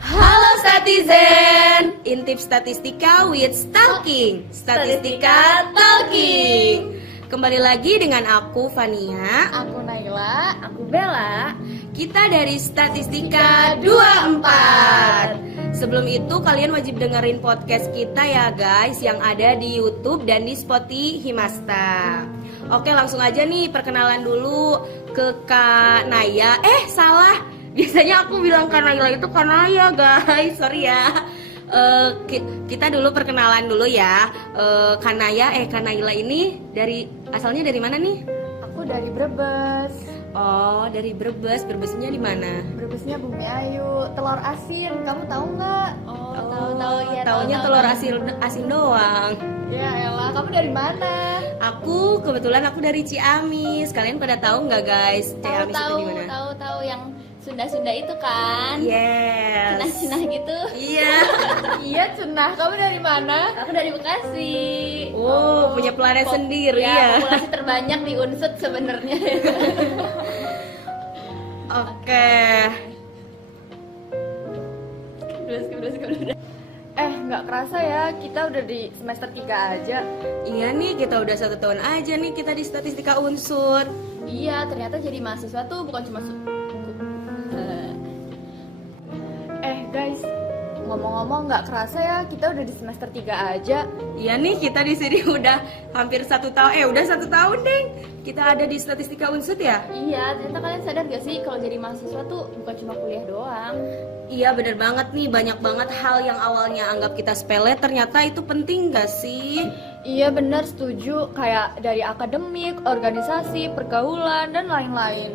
Halo Statizen, intip statistika with Stalking, Statistika Talking. Kembali lagi dengan aku Fania, Aku Naila, aku Bella. kita dari Statistika 24. Sebelum itu kalian wajib dengerin podcast kita ya guys, yang ada di YouTube dan di Spotify Himasta. Oke, langsung aja nih perkenalan dulu ke Kak Naya. Salah, biasanya aku bilang Kak Naila itu Kak Naya guys, sorry ya. Kita dulu perkenalan dulu ya. Kak Naya, Kak Naila ini asalnya dari mana nih? Aku dari Brebes. Oh, dari Brebes. Brebesnya di mana? Brebesnya Bumi Ayu, telur asin. Kamu tahu nggak? Tahu ya. Taunya telur asin doang. Ya elah, kamu dari mana? Aku kebetulan dari Ciamis. Kalian pada tahu nggak guys? Ciamis itu di mana? Tahu yang Sunda-Sunda itu kan? Yes. Cenah-cenah gitu. Iya. Iya, Cenah. Kamu dari mana? Aku dari Bekasi. Oh, punya planet sendiri ya. Populasi terbanyak di Unsut sebenarnya. Oke. Terus. Nggak kerasa ya, kita udah di semester 3 aja. Iya nih, kita udah 1 tahun aja nih kita di Statistika Unsur. Iya, ternyata jadi mahasiswa tuh bukan cuma Guys, ngomong-ngomong nggak kerasa ya, kita udah di semester 3 aja. Iya nih, kita di sini udah hampir 1 tahun. Udah 1 tahun deh. Kita ada di Statistika Unsur ya. Iya, ternyata kalian sadar gak sih kalau jadi mahasiswa tuh bukan cuma kuliah doang. Iya bener banget nih, banyak banget hal yang awalnya anggap kita sepele ternyata itu penting gak sih? Iya bener, setuju. Kayak dari akademik, organisasi, pergaulan, dan lain-lain.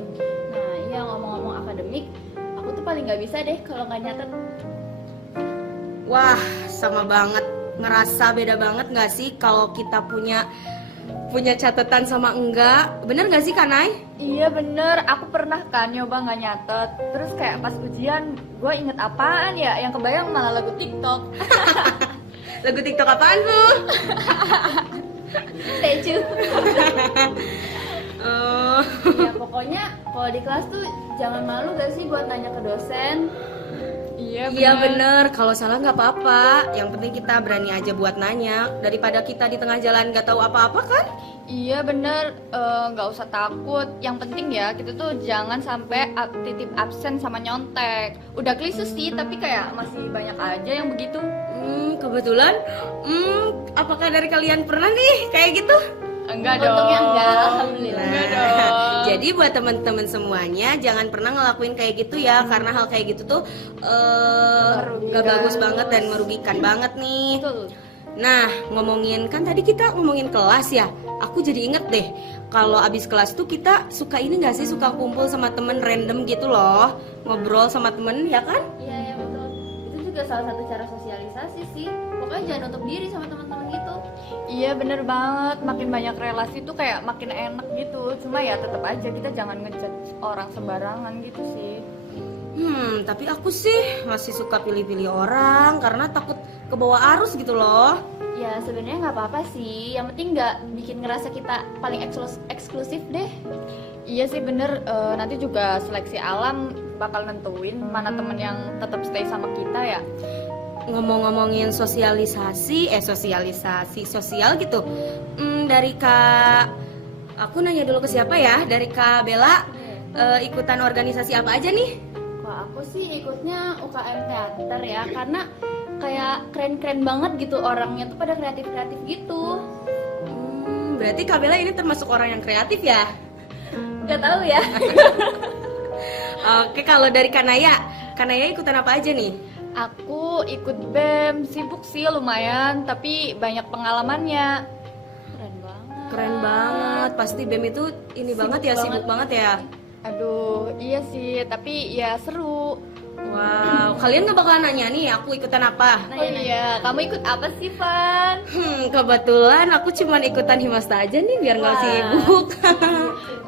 Nah, iya ngomong-ngomong akademik, aku tuh paling nggak bisa deh kalau nggak nyatet. Wah, sama banget. Ngerasa beda banget gak sih kalau kita punya catatan sama enggak? Bener gak sih Kanai? Iya bener, aku pernah kan nyoba nggak nyatet. Terus kayak pas ujian, gue inget apaan ya? Yang kebayang malah lagu TikTok. Lagu TikTok apaan tuh? Statue. Oh. Ya pokoknya kalau di kelas tuh jangan malu gak sih buat nanya ke dosen. Iya bener, kalau salah nggak apa-apa. Yang penting kita berani aja buat nanya daripada kita di tengah jalan nggak tahu apa-apa kan? Iya bener, nggak usah takut. Yang penting ya kita tuh jangan sampai titip absen sama nyontek. Udah klise sih, tapi kayak masih banyak aja yang begitu. Kebetulan, apakah dari kalian pernah nih kayak gitu? Enggak dong. Untungnya enggak, alhamdulillah. Enggak dong. Jadi buat teman-teman semuanya jangan pernah ngelakuin kayak gitu ya, karena hal kayak gitu tuh gak bagus banget dan merugikan banget nih. Betul. Nah, ngomongin kan tadi kita ngomongin kelas ya. Aku jadi inget deh, kalau abis kelas tuh kita suka ini gak sih, suka kumpul sama temen random gitu loh, ngobrol sama temen ya kan? Iya ya betul. Itu juga salah satu cara sosialisasi sih. Pokoknya jangan nutup diri sama teman-teman gitu. Iya bener banget, makin banyak relasi tuh kayak makin enak gitu. Cuma ya tetap aja kita jangan ngejudge orang sembarangan gitu sih. Tapi aku sih masih suka pilih-pilih orang karena takut kebawa arus gitu loh. Ya sebenarnya nggak apa-apa sih. Yang penting nggak bikin ngerasa kita paling eksklusif deh. Iya sih bener, nanti juga seleksi alam bakal nentuin mana temen yang tetap stay sama kita ya. Ngomong-ngomongin sosialisasi sosial gitu. Dari Kak, aku nanya dulu ke siapa ya? Dari Kak Bella, ikutan organisasi apa aja nih? Kalau aku sih ikutnya UKM teater ya, karena kayak keren-keren banget gitu, orangnya tuh pada kreatif-kreatif gitu. Berarti Kak Bella ini termasuk orang yang kreatif ya? Gak tahu ya. Oke, kalau dari Kanaya ikutan apa aja nih? Aku ikut BEM, sibuk sih lumayan, tapi banyak pengalamannya. Keren banget. Pasti BEM itu ini Sibuk banget ya, banget. sibuk banget ya. Aduh, iya sih, tapi ya seru. Wow, kalian gak bakalan nanya nih aku ikutan apa? Oh iya, kamu ikut apa sih, Van? Kebetulan aku cuman ikutan Himasta aja nih biar nggak Wah. sibuk.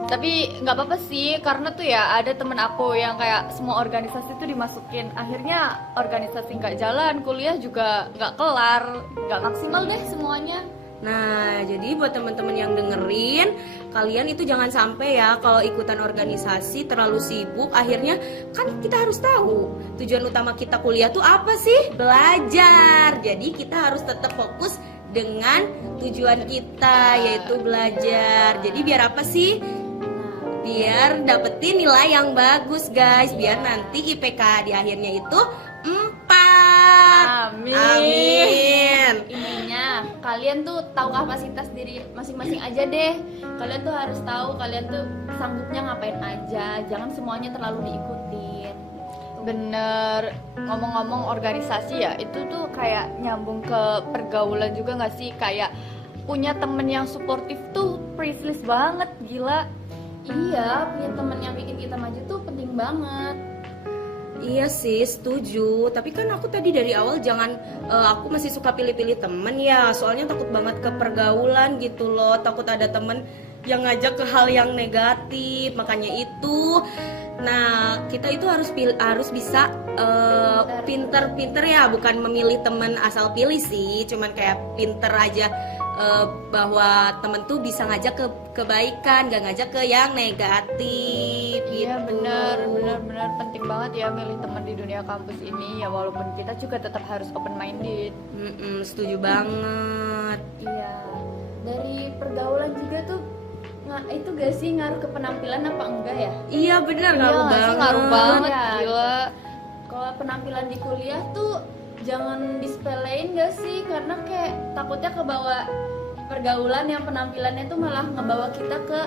Tapi nggak apa-apa sih, karena tuh ya ada temen aku yang kayak semua organisasi tuh dimasukin. Akhirnya organisasi nggak jalan, kuliah juga nggak kelar, nggak maksimal deh semuanya. Nah, jadi buat teman-teman yang dengerin, kalian itu jangan sampai ya kalau ikutan organisasi terlalu sibuk, akhirnya kan kita harus tahu tujuan utama kita kuliah tuh apa sih? Belajar. Jadi kita harus tetap fokus dengan tujuan kita, yaitu belajar. Jadi biar apa sih? Biar dapetin nilai yang bagus guys, biar nanti IPK di akhirnya itu 4. Amin. Intinya kalian tuh tahu kapasitas diri masing-masing aja deh. Kalian tuh harus tahu kalian tuh sanggupnya ngapain aja, jangan semuanya terlalu diikutin. Bener, ngomong-ngomong organisasi ya, itu tuh kayak nyambung ke pergaulan juga gak sih? Kayak punya temen yang suportif tuh privilege banget, gila. Iya, punya teman yang bikin kita maju tuh penting banget. Iya sih, setuju. Tapi kan aku tadi dari awal aku masih suka pilih-pilih temen ya. Soalnya takut banget ke pergaulan gitu loh. Takut ada temen yang ngajak ke hal yang negatif. Makanya itu, nah kita itu harus bisa pinter-pinter ya. Bukan memilih temen asal pilih sih. Cuman kayak pinter aja. Bahwa temen tuh bisa ngajak ke kebaikan, gak ngajak ke yang negatif. Iya gitu. bener penting banget ya milih teman di dunia kampus ini ya, walaupun kita juga tetap harus open minded. Setuju banget. Iya. Dari pergaulan juga tuh itu gak sih ngaruh ke penampilan apa enggak ya? Iya bener, ngaruh Iya, banget. ngaruh banget, Ya. gila. Kalau penampilan di kuliah tuh jangan disepelein gak sih? Karena kayak takutnya kebawa pergaulan yang penampilannya tuh malah ngebawa kita ke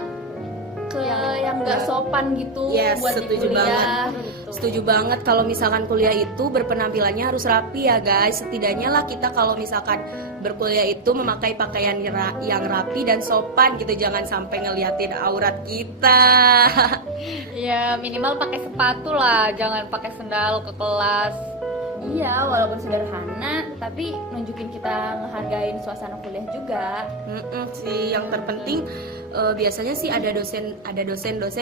yang gak sopan gitu. Yes, buat di setuju kuliah. banget. Setuju banget kalau misalkan kuliah itu berpenampilannya harus rapi ya guys. Setidaknya lah kita kalau misalkan berkuliah itu memakai pakaian yang rapi dan sopan gitu. Jangan sampai ngeliatin aurat kita. Ya minimal pakai sepatu lah, jangan pakai sendal ke kelas. Iya, walaupun sederhana, tapi nunjukin kita ngehargain suasana kuliah juga. Sih yang terpenting biasanya sih ada dosen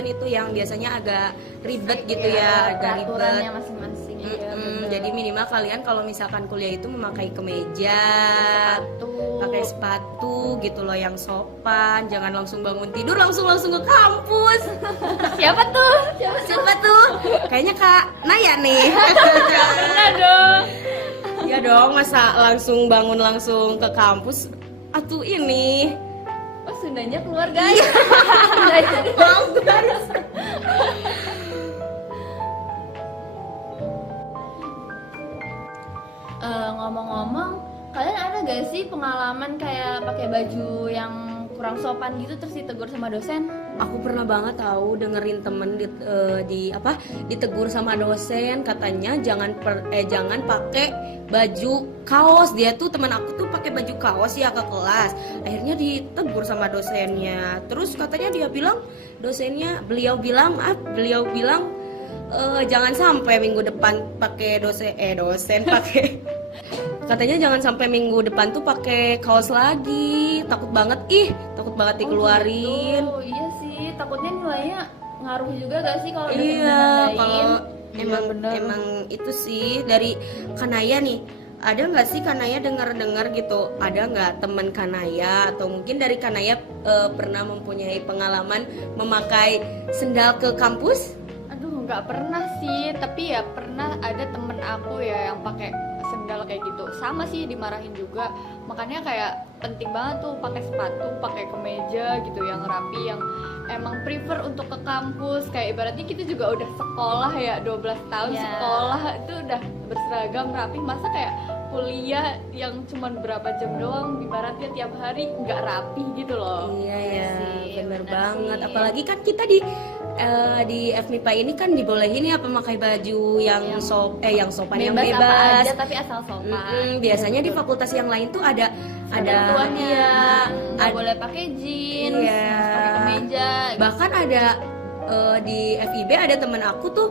itu yang biasanya agak ribet gitu ya, agak ribet. Peraturannya masing-masing. Iya, bener. Jadi minimal kalian kalau misalkan kuliah itu memakai kemeja, Sepatu. pakai sepatu gitu loh yang sopan. Jangan langsung bangun tidur langsung ke kampus. Siapa tuh? Siapa tuh? Kayaknya Kak Naya nih. Bener dong. Ya dong, masa langsung bangun langsung ke kampus? Atuh ini. Oh, Sundanya keluar guys. Maaf guys. Ngomong-ngomong, kalian ada gak sih pengalaman kayak pakai baju yang kurang sopan gitu terus ditegur sama dosen? Aku pernah banget tahu dengerin temen ditegur sama dosen, katanya jangan pakai baju kaos. Dia tuh teman aku tuh pakai baju kaos ya ke kelas. Akhirnya ditegur sama dosennya. Terus katanya beliau bilang jangan sampai minggu depan pakai dosen pakai katanya jangan sampai minggu depan tuh pakai kaos lagi. Takut banget dikeluarin. Oh gitu. Iya sih, takutnya nilainya ngaruh juga gak sih kalau dosen Iya, nandain? kalau Iya, bener. emang itu sih dari Kanaya nih. Ada nggak sih Kanaya dengar gitu? Ada nggak teman Kanaya atau mungkin dari Kanaya pernah mempunyai pengalaman memakai sendal ke kampus? Aduh, nggak pernah sih, tapi ya pernah ada temen aku ya yang pakai sendal kayak gitu. Sama sih dimarahin juga. Makanya kayak penting banget tuh pakai sepatu, pakai kemeja gitu yang rapi, yang emang prefer untuk ke kampus. Kayak ibaratnya kita juga udah sekolah ya, 12 tahun Ya. sekolah itu udah berseragam rapi. Masa kayak kuliah yang cuman berapa jam doang, ibaratnya tiap hari nggak rapi gitu loh. Iya ya, sih, bener bener banget. sih. Apalagi kan kita di FMIPA ini kan dibolehin ya pemakai baju yang sopan, yang Bebas apa bebas. aja tapi asal sopan. Biasanya di fakultas yang lain tuh ada Ketentuannya, nggak ad- boleh pakai jeans, Iya. harus pakai kemeja. bahkan ada di FIB ada temen aku tuh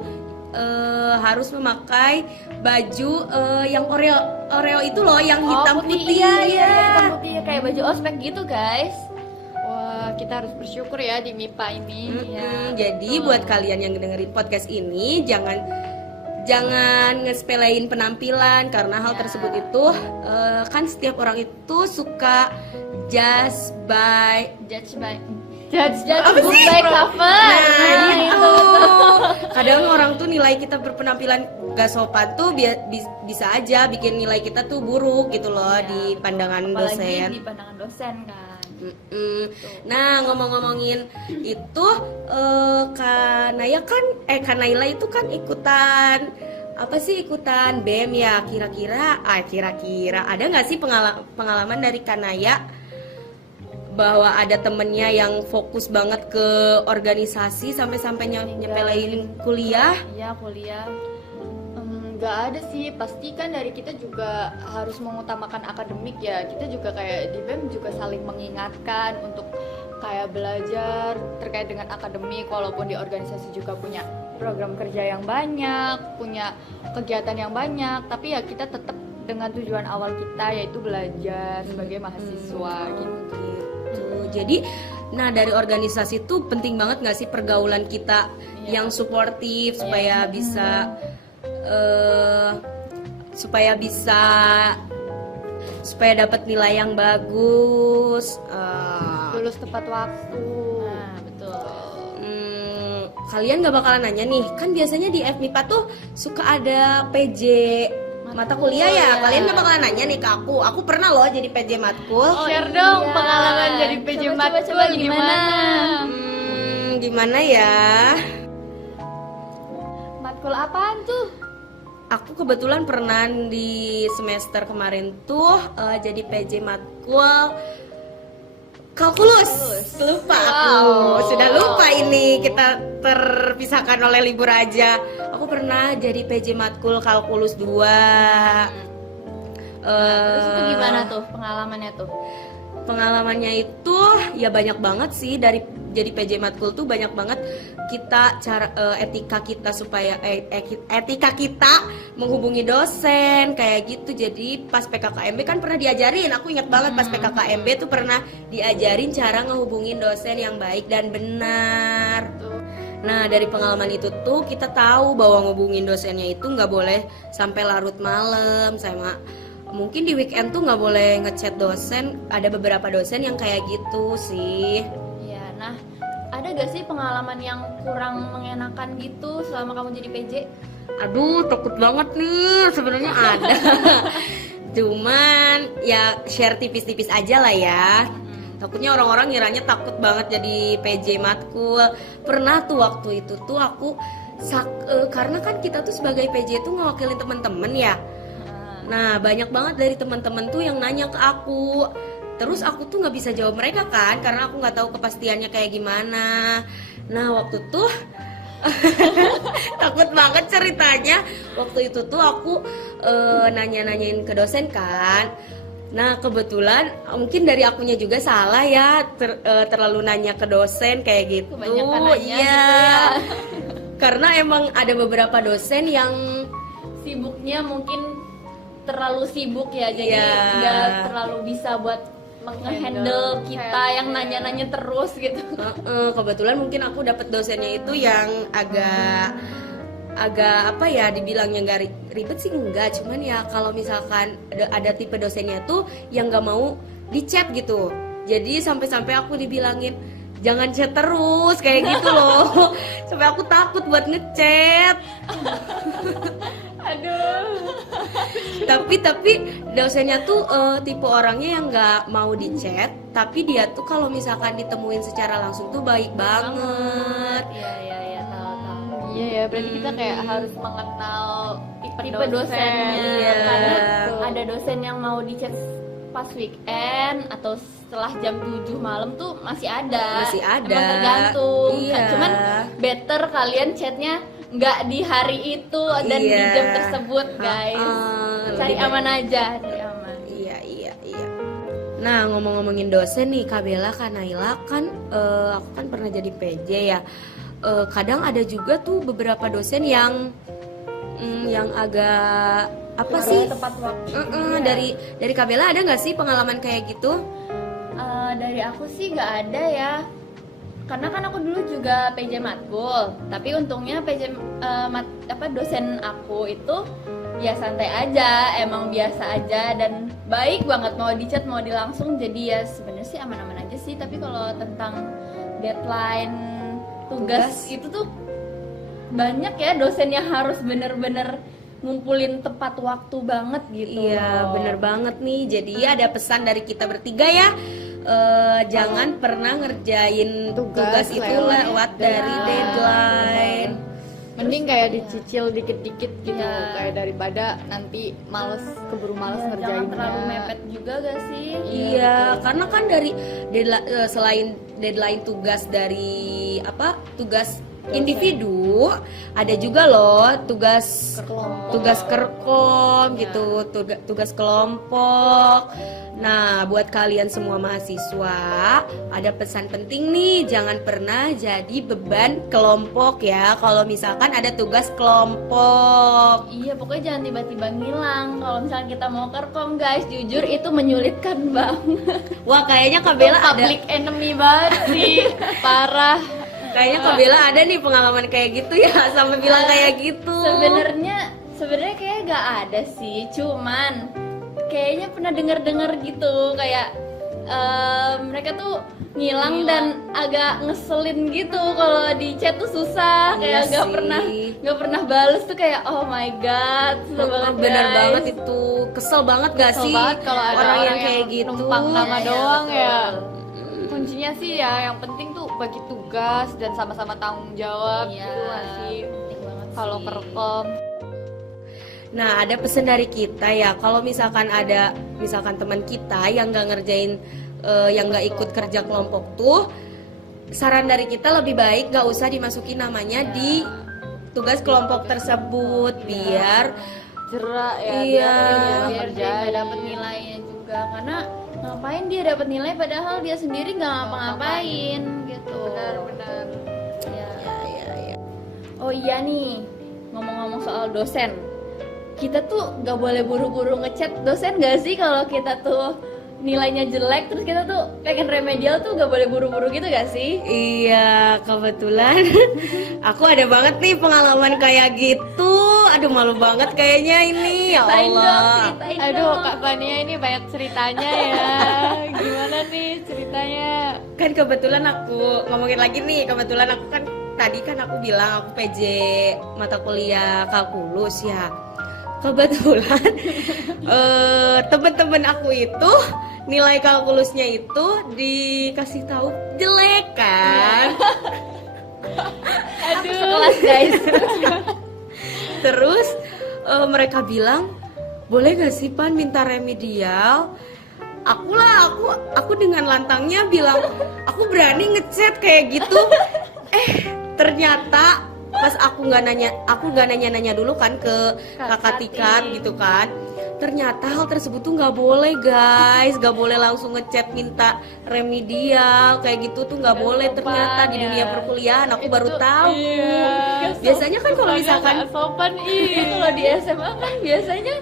harus memakai baju yang Oreo itu loh, yang hitam putih. Iya, hitam putih kayak baju ospek gitu guys. Wah, kita harus bersyukur ya di MIPA ini. Jadi buat kalian yang dengerin podcast ini jangan ngesepelein penampilan, karena hal tersebut itu kan setiap orang itu suka Judge by Judge Apa book sih? by cover. Nah, itu. Kadang orang tuh nilai kita berpenampilan gak sopan tuh bisa aja bikin nilai kita tuh buruk gitu loh di pandangan Apalagi dosen. di pandangan dosen kan. Nah, ngomong-ngomongin itu Kak Naila itu kan ikutan apa sih, ikutan BEM ya. Kira-kira ada nggak sih pengalaman dari Kak Naya bahwa ada temennya yang fokus banget ke organisasi sampai nyepelein kuliah? Iya, kuliah. Nggak ada sih, pasti kan dari kita juga harus mengutamakan akademik ya. Kita juga kayak di BEM juga saling mengingatkan untuk kayak belajar terkait dengan akademik, walaupun di organisasi juga punya program kerja yang banyak, punya kegiatan yang banyak, tapi ya kita tetap dengan tujuan awal kita yaitu belajar sebagai mahasiswa gitu. Jadi, nah dari organisasi tuh penting banget nggak sih pergaulan kita yang suportif supaya bisa dapat nilai yang bagus. Lulus tepat waktu. Nah, betul. Kalian nggak bakalan nanya nih, kan biasanya di FMIPA tuh suka ada PJ mata kuliah ya. Kalian nggak bakalan nanya nih ke aku. Aku pernah loh jadi PJ matkul. Share dong iya. pengalaman jadi PJ matkul Coba gimana? Gimana ya? Matkul apaan tuh? Aku kebetulan pernah di semester kemarin tuh jadi PJ matkul kalkulus. Lupa aku. Sudah lupa ini, kita terpisahkan oleh libur aja. Aku pernah jadi PJ matkul kalkulus 2. Terus itu gimana tuh pengalamannya tuh? Pengalamannya itu ya banyak banget sih. Dari jadi PJ matkul tuh banyak banget kita etika kita menghubungi dosen kayak gitu. Jadi pas PKKMB kan pernah diajarin, aku ingat banget pas PKKMB tuh pernah diajarin cara ngehubungin dosen yang baik dan benar. Nah dari pengalaman itu tuh kita tahu bahwa ngehubungin dosennya itu nggak boleh sampai larut malam, sama mungkin di weekend tuh nggak boleh ngechat dosen. Ada beberapa dosen yang kayak gitu sih. Iya, nah ada gak sih pengalaman yang kurang mengenakan gitu selama kamu jadi PJ? Aduh, takut banget nih. Sebenarnya ada. Cuman ya share tipis-tipis aja lah ya. Takutnya orang-orang ngiranya takut banget jadi PJ matkul. Pernah tuh waktu itu tuh aku karena kan kita tuh sebagai PJ tuh ngewakilin teman-teman ya. Nah, banyak banget dari teman-teman tuh yang nanya ke aku. Terus aku tuh nggak bisa jawab mereka kan, karena aku nggak tahu kepastiannya kayak gimana. Nah waktu tuh takut banget ceritanya. Waktu itu tuh aku nanya-nanyain ke dosen kan. Nah kebetulan mungkin dari akunya juga salah ya, terlalu nanya ke dosen kayak gitu. Kebanyakan nanya Iya. gitu ya. Karena emang ada beberapa dosen yang Sibuknya mungkin terlalu sibuk ya, jadi Iya. nggak terlalu bisa buat nge-handle kita yang nanya-nanya terus gitu. Kebetulan mungkin aku dapet dosennya itu yang agak apa ya, dibilangnya nggak ribet sih enggak, cuman ya kalau misalkan ada tipe dosennya tuh yang nggak mau di chat gitu. Jadi sampai-sampai aku dibilangin jangan chat terus kayak gitu loh. Sampai aku takut buat ngechat. Aduh. Tapi dosennya tuh tipe orangnya yang nggak mau di chat, tapi dia tuh kalau misalkan ditemuin secara langsung tuh baik banget. Iya, tahu. Iya ya, berarti kita kayak harus mengenal Tipe dosennya. Iya. Karena ada dosen yang mau di chat pas weekend atau setelah jam 7 malam tuh masih ada. Masih ada. Emang tergantung. Iya. Cuman better kalian chatnya nggak di hari itu dan di Iya. jam tersebut, guys. Cari lebih aman aja, cari aman. Iya. Nah ngomongin dosen nih Kak Bella, Kak Naila kan aku kan pernah jadi PJ ya. Kadang ada juga tuh beberapa dosen yang agak apa Harus sih? tepat waktu. Dari Kak Bella ada nggak sih pengalaman kayak gitu? Dari aku sih nggak ada ya, karena kan aku dulu juga PJ matkul, tapi untungnya PJ dosen aku itu ya santai aja, emang biasa aja dan baik banget, mau di chat mau di langsung, jadi ya sebenarnya sih aman-aman aja sih. Tapi kalau tentang deadline tugas itu tuh banyak ya dosen yang harus bener-bener ngumpulin tepat waktu banget gitu. Iya, bener banget nih. Jadi ada pesan dari kita bertiga ya. Jangan pernah ngerjain tugas itu lewat dari deadline. Mending kayak dicicil dikit-dikit gitu, Iya. kayak daripada nanti keburu males Ya, ngerjainnya. jangan terlalu mepet juga gak sih? Iya, karena kan dari selain deadline tugas dari tugas individu, ada juga loh tugas kerkom gitu, tugas kelompok. Nah, buat kalian semua mahasiswa, ada pesan penting nih, jangan pernah jadi beban kelompok ya. Kalau misalkan ada tugas kelompok. Iya, pokoknya jangan tiba-tiba ngilang. Kalau misalnya kita mau kerkom guys, jujur itu menyulitkan banget. Wah, kayaknya Kak Bella ada. Public enemy banget sih. Parah. Kayaknya Kak Bella ada nih pengalaman kayak gitu ya, sampai bilang kayak gitu. Sebenarnya kayak gak ada sih, cuman kayaknya pernah dengar gitu kayak mereka tuh ngilang dan agak ngeselin gitu kalau di chat tuh susah, kayak Iya gak pernah bales tuh kayak oh my god, susah banget Bener guys. banget itu, kesel banget gak Kesel sih banget kalau ada orang yang orang kayak yang gitu. numpang nama Iya, doang betul. ya. Kuncinya sih ya yang penting tuh bagi tugas dan sama-sama tanggung jawab Iya, gitu gak sih penting banget kalau sih. kerkom. Nah, ada pesan dari kita ya, kalau misalkan ada teman kita yang nggak ngerjain, yang nggak ikut kerja kelompok tuh, saran dari kita lebih baik nggak usah dimasukin namanya di tugas kelompok tersebut, biar Jerak ya, Iya. Biar dia nggak dapet nilainya juga, karena ngapain dia dapat nilai padahal dia sendiri nggak ngapa-ngapain gitu. benar-benar. Ya. ya. Oh iya nih, ngomong-ngomong soal dosen, kita tuh nggak boleh buru-buru ngechat dosen gak sih kalau kita tuh nilainya jelek, terus kita tuh pengen remedial tuh nggak boleh buru-buru gitu gak sih? Iya, kebetulan aku ada banget nih pengalaman kayak gitu. Aduh, malu banget kayaknya ini, ya Ceritain dong, Allah. ceritain Aduh, dong. Kak Fania ini banyak ceritanya ya. Gimana nih ceritanya? Kan kebetulan aku ngomongin lagi nih, kebetulan aku kan tadi kan aku bilang aku PJ mata kuliah kalkulus ya. Kebetulan temen-temen aku itu nilai kalkulusnya itu dikasih tahu jelek kan. Aku sekelas guys. Terus mereka bilang, boleh gak sih Pan minta remedial? Aku dengan lantangnya bilang, aku berani ngechat kayak gitu. Ternyata pas aku nggak nanya dulu kan ke kakak Tika gitu kan. Ternyata hal tersebut tuh nggak boleh guys, nggak boleh langsung ngechat minta remedial kayak gitu tuh nggak boleh. Ternyata di dunia perkuliahan aku baru tahu. Biasanya kan kalau misalkan nggak sopan Kalau di SMA kan biasanya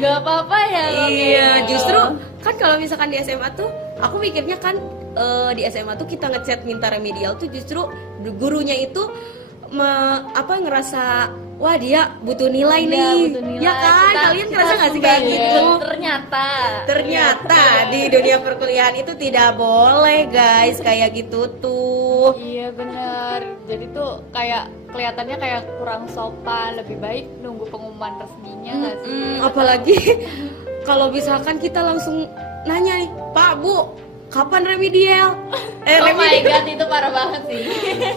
nggak apa-apa ya. kalau iya, kayak gitu. justru kan kalau misalkan di SMA tuh aku mikirnya kan di SMA tuh kita ngechat minta remedial tuh justru gurunya itu ngerasa wah dia butuh nilai Iya, nih. butuh nilai. Ya kan? Kalian ngerasa nggak sih kayak sumbangi. gitu? Ternyata Di dunia perkuliahan itu tidak boleh guys kayak gitu tuh. Iya benar. Jadi tuh kayak kelihatannya kayak kurang sopan. Lebih baik nunggu pengumuman resminya nggak sih? Apalagi kalau misalkan kita langsung nanya nih, Pak Bu, kapan remedial? Oh my god, itu parah banget sih.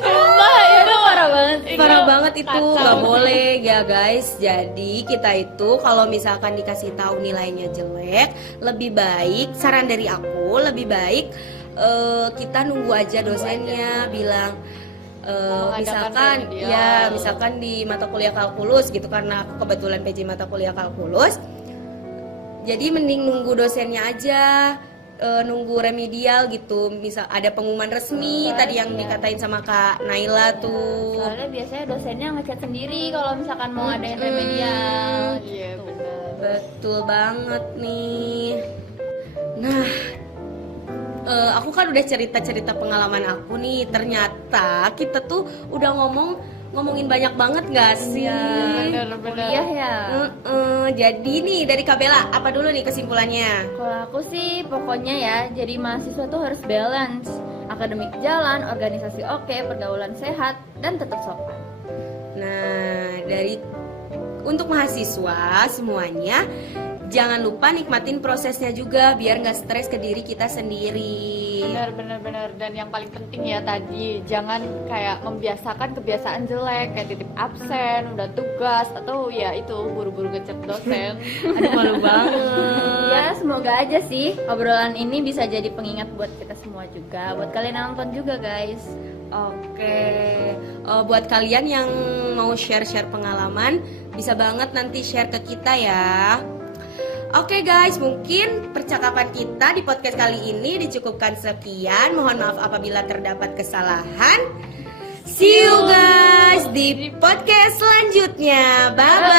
Sumpah, itu parah banget sih. Parah banget itu, kacau nggak sih. boleh ya guys. Jadi kita itu kalau misalkan dikasih tahu nilainya jelek, lebih baik saran dari aku lebih baik kita nunggu aja dosennya bilang Mengadakan misalkan remedial. ya misalkan di mata kuliah kalkulus gitu, karena aku kebetulan PJ mata kuliah kalkulus. Jadi mending nunggu dosennya aja. Nunggu remedial gitu, misal ada pengumuman resmi tadi yang dikatain sama Kak Naila tuh. Soalnya biasanya dosennya ngechat sendiri kalau misalkan mau ngadain remedial. Iya benar. Betul banget nih. Nah, aku kan udah cerita pengalaman aku nih. Ternyata kita tuh udah ngomongin banyak banget gak sih? Benar-benar. Kuliah ya. Jadi nih dari Kak Bella, apa dulu nih kesimpulannya? Kalau aku sih pokoknya ya, jadi mahasiswa tuh harus balance. Akademik jalan, organisasi oke, pergaulan sehat, dan tetap sopan. Nah, untuk mahasiswa semuanya, jangan lupa nikmatin prosesnya juga biar nggak stres ke diri kita sendiri. Benar. Dan yang paling penting ya tadi, jangan kayak membiasakan kebiasaan jelek kayak titip absen, udah tugas, atau ya itu buru-buru ngechat dosen. Aduh, malu banget. Ya semoga aja sih obrolan ini bisa jadi pengingat buat kita semua juga, buat kalian yang nonton juga guys. Oke, buat kalian yang mau share-share pengalaman, bisa banget nanti share ke kita ya. Oke guys, mungkin percakapan kita di podcast kali ini dicukupkan sekian. Mohon maaf apabila terdapat kesalahan. See you guys di podcast selanjutnya. Bye bye.